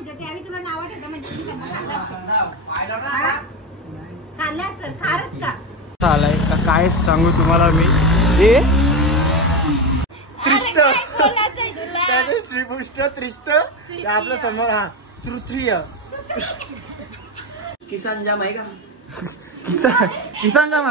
म्हणजे त्यावेळी तुला नाव ठेवतं म्हणजे मी खाल्ला असेल खारच का आलाय का काय सांगू तुम्हाला मी हे त्रिष्ट त्याचे श्रीपुष्ट त्रिष्ट आपल्या समोर हा तृतीय किसान जाम आहे का किसान जाम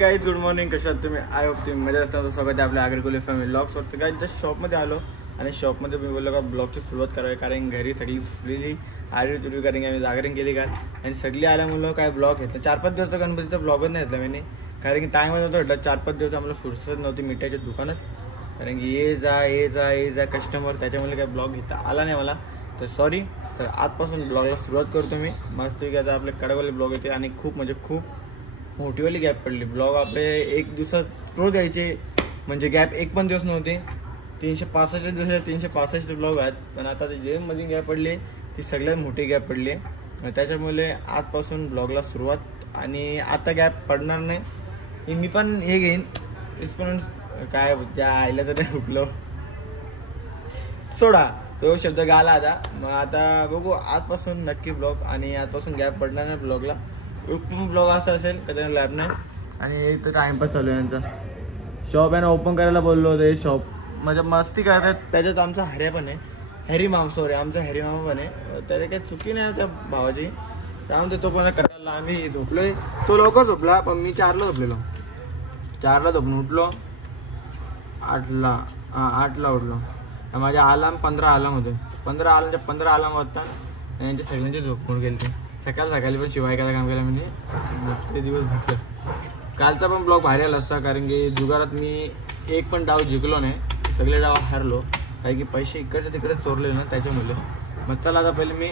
गाइस गुड मॉर्निंग कशा आहात तुम्ही आय होप तुम्ही मजा असताना स्वागत आहे आपल्या आगरकोली फॅमिली ब्लॉग्स वरती गाइस जस्ट शॉपमध्ये आलो आणि शॉपमध्ये मी बोललो का ब्लॉगची सुरुवात करावी कारण घरी सगळी झोपलेली आडी तुडी कारण आम्ही जागरण केली का आणि सगळी आल्यामुळं काय ब्लॉग घेतलं 4-5 दिवसाचा गणपतीचा ब्लॉगच नाही घेतला मी कारण की टाईमच होता 4-5 दिवस आम्हाला फुरसत नव्हती मिठाईच्या दुकानात कारण की ये जा कस्टमर त्याच्यामुळे काय ब्लॉग घेता आला नाही मला तर सॉरी तर आजपासून ब्लॉगला सुरुवात करतो मी मस्त की आता आपले कडकवाले ब्लॉग येते आणि खूप म्हणजे खूप मोठीवाली गॅप पडली ब्लॉग आपले एक दिवसात रोज यायचे म्हणजे गॅप एक पण दिवस नव्हते 365 दिवसाचे 365 ब्लॉग आहेत पण आता ते जेममध्ये गॅप पडली ती सगळ्यात मोठी गॅप पडली त्याच्यामुळे आजपासून ब्लॉगला सुरुवात आणि आता गॅप पडणार नाही मी पण हे घेईन रिस्पॉन्स काय ज्या आईला तर नाही हुकलो सोडा तो शब्द गाला आता मग आता बघू आजपासून नक्की ब्लॉग आणि आजपासून गॅप पडणार नाही ब्लॉगला ब्लॉग असा असेल का त्याला लॅब नाही आणि इथं टाइमपास चालू आहे यांचा शॉप आहे ना ओपन करायला बोललो होतं हे शॉप म्हणजे मस्ती करतात त्याच्यात आमचा हऱ्या पण आहे हॅरी मामा सॉरी आमचा हॅरी मामा पण आहे त्याला काही चुकी नाही त्या भावाची त्यामुळे तो पण करायला आम्ही झोपलोय तो लवकर झोपला पण मी 4ला झोपलेलो 4ला झोपून उठलो 8ला उठलो माझ्या अलार्म 15 अलार्म होते 15 अलार्म होतात आणि यांच्या सगळ्यांची झोपून गेली ते सकाळी पण शिवायकाचं काम केलं म्हणजे ते दिवस भेटलं कालचा पण ब्लॉग भारी आला असता कारण की जुगारात मी एक पण डाव जिंकलो नाही सगळे डाव हारलो कारण की पैसे इकडचे तिकडे चोरले ना त्याच्यामुळे मग चला आता पहिले मी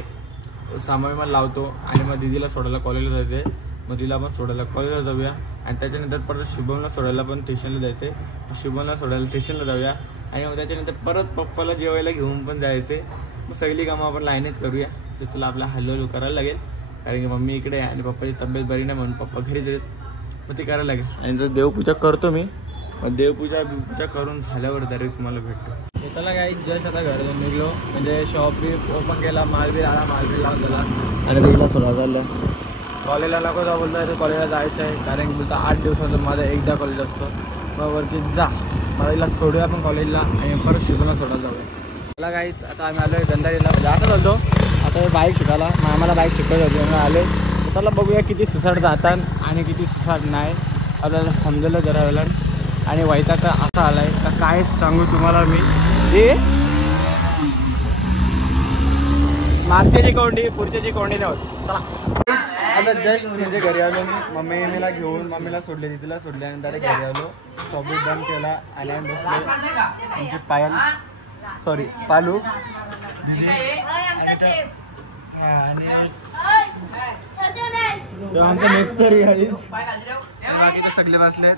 सामान मला लावतो आणि मग दिदीला सोडायला कॉलेजला जाते मग तिला पण सोडायला कॉलेजला जाऊया आणि त्याच्यानंतर परत शुभमला सोडायला पण स्टेशनला जायचं शुभमला सोडायला स्टेशनला जाऊया आणि मग त्याच्यानंतर परत पप्पाला जेवायला घेऊन पण जायचे मग सगळी कामं आपण लाईनीत करूया तर तुला आपला हल्लो करायला लागेल कारण की मम्मी इकडे आहे आणि पप्पाची तब्येत बरी नाही म्हणून पप्पा घरी देत मग ते करायला लागेल आणि जर देवपूजा करतो मी मग देवपूजा करून झाल्यावर डायरेक्ट तुम्हाला भेटतो त्याला काही जस्ट आता घरातून निघलो म्हणजे शॉप बी ओपन केला माल बी लावून दिला आणि तिला थोडा झालं कॉलेजला नको जा बोलतो तर कॉलेजला जायचं आहे कारण की बोलतो 8 दिवसातून माझा एकदा कॉलेज असतो मग वरती जा मला हिला सोडूया आपण कॉलेजला आणि परत शिकून सोडायला जाऊया मला काहीच आता आम्ही आलो आहे गंधारीला जास्त चालतो आता बाईक शिकायला आम्हाला बाईक शिकवत होती म्हणून आले त्याला बघूया किती सुसाट जातात आणि किती सुसाट नाही आपल्याला समजलं जरा वेळा आणि वैताग असा आलाय का काय सांगू तुम्हाला मी हे मागच्याची कोंडी पुढच्याची कोंडी नाही होत चला आता जस्ट म्हणजे घरी आलो मी मम्मीला घेऊन मम्मीला सोडले दिदीला सोडले आणि डायरेक्ट घरी आलो शॉपिंग बंद केला आणि बसले आमची पायल सॉरी पालू आमचा मिस्त्री बाकी तर सगळे बसले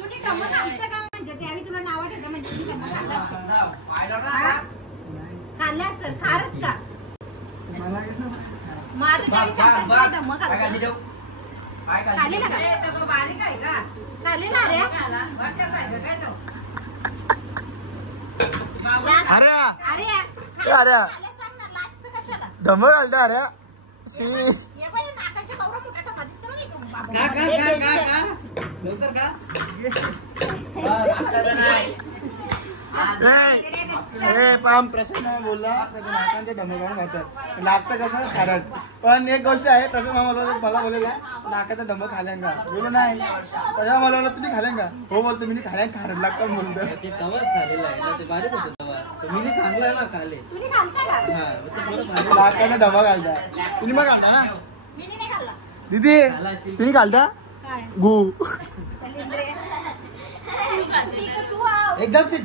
अरे धमक घालता अरे प्रसन्न बोलला नाकांचे धमक घालून खातात लागतं कसं खारट पण एक गोष्ट आहे प्रसन्न मला बोललेला नाकाचा धमक खाल्यान का बोल नाही प्रसन्न मला तुम्ही खाल्यान का हो बोलतो मी खाल्यान खारट लागतं बोलतो ते तवाच खालेलं आहे ना ते बारीक होतं मी सांगलं ना खाले नाकाचा धमक घालता तुम्ही मग घालता ना दीदी तुम्ही घालता गु एकदम से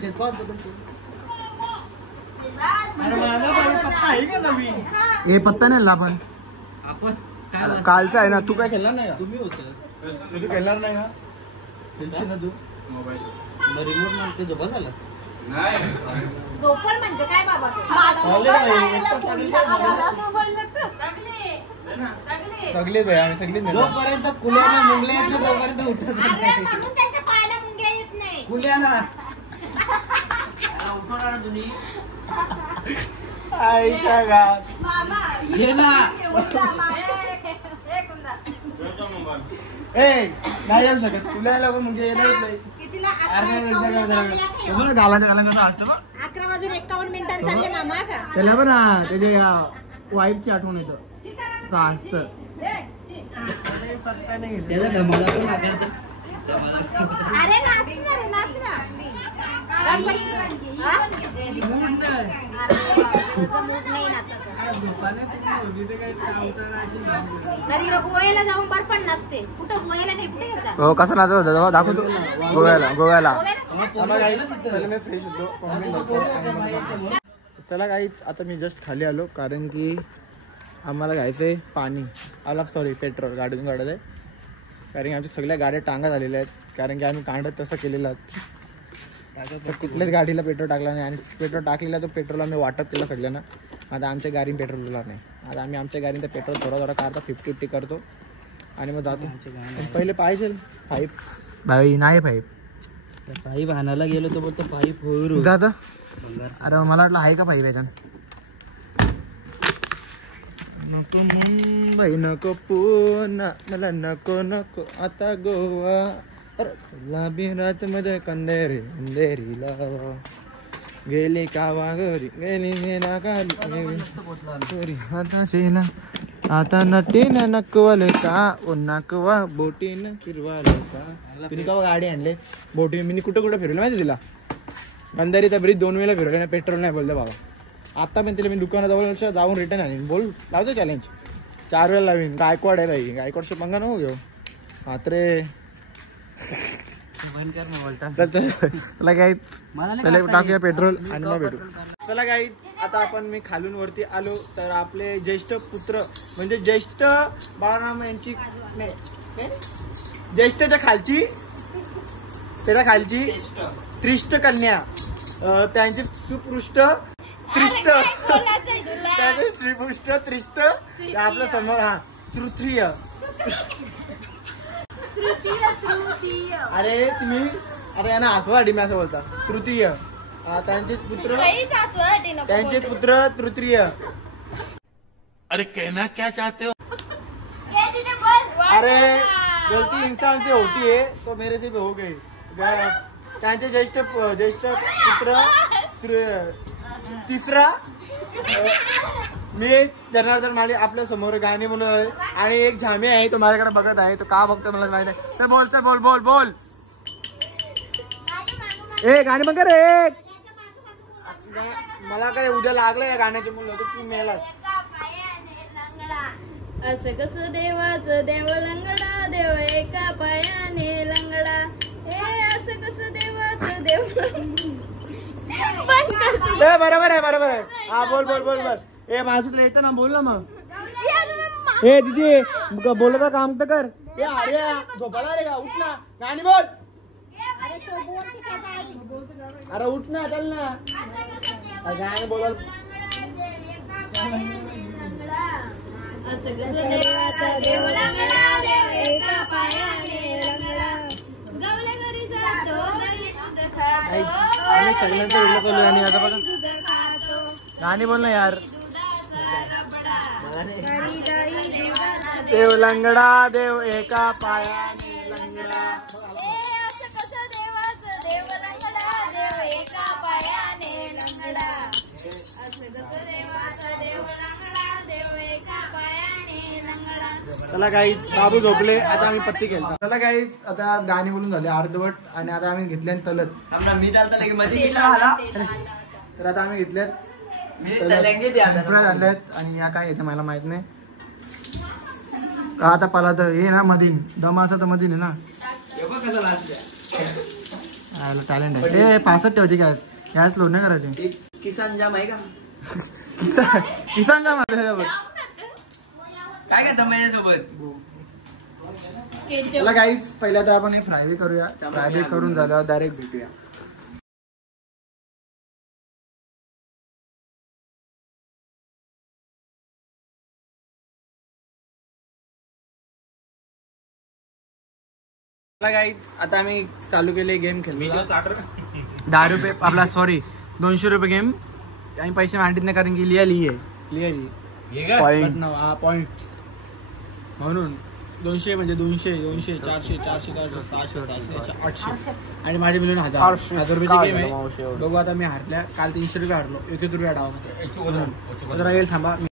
हे पत्ता नाही आपण कालचा आहे ना तू काय खेळणार नाही का तुम्ही होते तू खेळणार नाही का खेळशील ना तू मोबाईल रिमोट मारते झोपा झाला झोपण म्हणजे काय बाबा सगळेच भाई आम्ही सगळेच जोपर्यंत कुलरला मुंगले आहेत तोपर्यंत अरे म्हणून त्यांच्या पायाला मुंग्या येत नाही. आईच्या गात ए नाही येऊ शकत तुला लोक मुंगे येणार नाही. कितीला? गाला असतं 11:51 चालले मामा का? त्याला पण त्याच्या वाईफची आठवण येतं असतं. अरे नाच ना. गोव्याला जाऊन बर पण नसते. कुठं गोव्याला नाही, कुठे येतात? हो कसा नाचत होता दाखवतो. गोव्याला फ्रेश होतो. चला काहीच आता मी जस्ट खाली आलो कारण की आम्हाला घ्यायचंय पाणी सॉरी पेट्रोल गाडीतून काढत आहे. कारण की आमच्या सगळ्या गाड्या टांगा झालेल्या आहेत कारण की आम्ही कांडत तसं केलेलं आहे. तर कुठल्याच गाडीला पेट्रोल टाकला नाही आणि पेट्रोल टाकलेला तो पेट्रोल आम्ही वाटप केला सगळ्यांना. आता आमच्या गाडीने पेट्रोल दिला नाही. आता आम्ही आमच्या गाडीने पेट्रोल थोडा काढता 50-50 करतो आणि मग जातो. पहिले पाहिजे पाईप भाई नाही पाईप आणायला गेलो तो बोलतो पाईप होईल दादा. अरे मला वाटलं आहे का पाईप याच्यात. नको मुंबई नको पुन्हा मला नको आता गोवा. गुलाबी रात मध्ये अंधेरी लावा गेली कावा घरी गेली हाताचेला आता नटीन नकवले का नकवा बोटीन फिरवाले का. तुम्ही का गाडी आणले बोटी मी कुठं फिरवलं माहिती तिला. अंधारीचा ब्रिज 2 वेळेला फिरवले ना पेट्रोल नाही बोलतो बाबा. आता पण तिला मी दुकानाजवळ जाऊन रिटर्न आणीन. बोल लावतो चॅलेंज 4 वेळा लावीन. गायकवाड आहे बाई गायकवाडचे पंगा नको घेऊ मात्रे. चला काय टाकूया पेट्रोल आणि मग भेटू. चला काही आता आपण मी खालून वरती आलो तर आपले ज्येष्ठ पुत्र म्हणजे ज्येष्ठ बाळराम यांची ज्येष्ठच्या खालची त्याच्या खालची त्रिष्ट कन्या त्यांची सुपृष्ट त्रिष्ट त्याचे श्रीपुष्ट त्रिष्ट आपल्या समोर तृतीय. अरे तुम्ही यांना हसवाडी मी असं बोलता तृतीय. त्यांचे पुत्र तृतीय. अरे कहना क्या चाहते हो? अरे गलती इंसान से होती है तो मेरे से भी हो गई. त्यांचे ज्येष्ठ पुत्र तिसरा मी जनार्दन माळी आपल्या समोर गाणी म्हणून आहे आणि एक झामी आहे तो माझ्याकडे बघत आहे. तो का बघतो मला माहिती आहे. तर बोल ए गाणी बघ रे. मला काय उद्या लागलं या गाण्याचे म्हणलं तर तू मेला. असं कसं देवाचं देव लंगडा देव एका पायाने लंगडा. हे असं कसं देवाचं देव बरोबर आहे. हा बोल ए माझं येतं ना बोल ना मग. ए दीदी बोलत काम तर कर. झोपायला आले का उठ ना गाणी बोल. अरे उठ ना चल ना गाणी बोल. असं कसं देवाचं देव लंगडा देव एका पायाने लंगडा. गवल्या घरी जातो घरी दूध खातो सगळ्यांचं उल्लेख केलं आणि आता बघा दूध खातो गाणी बोल ना यार. देव लंगडा देव एका पायाने लंगडा. असं कसं देवाचं देव लंगडा देव एका पायाने लंगडा. असं कसं देवाचं देव लंगडा देव एका पायाने लंगडा. चला काही बाबू झोपले आता आम्ही पत्ती केली. चला काही आता गाणी बोलून झाले अर्धवट आणि आता आम्ही घेतल्या तलत. तर आता आम्ही घेतल्यात आणल्यात आणि या काय येते मला माहित नाही. आता पाला तर हे ना मधीन दम असा तर मधीन आहे ना. टॅलेंट आहे ते 65 ठेवायची काय गॅस लोड नाही करायची. किसान जाम आहे का? किसान जाम आहे काय करता माझ्यासोबत. चला गाईज पहिल्या तर आपण हे फ्राय करूया. फ्राय करून झाल्यावर डायरेक्ट भेटूया. गाईज आता आम्ही चालू केले गेम खेळलो 10 रुपये आपला सॉरी 200 रुपये गेम आम्ही पैसे मांडित नाही कारण की लिहा पॉइंट म्हणून 200 म्हणजे 200 200 400 400 400 600 800 आणि माझे मिळून 1000 रुपयाची गेम आहे. बघू आता मी हारल्या काल 300 रुपये हारलो 1 रुपया डाव राहील थांबा.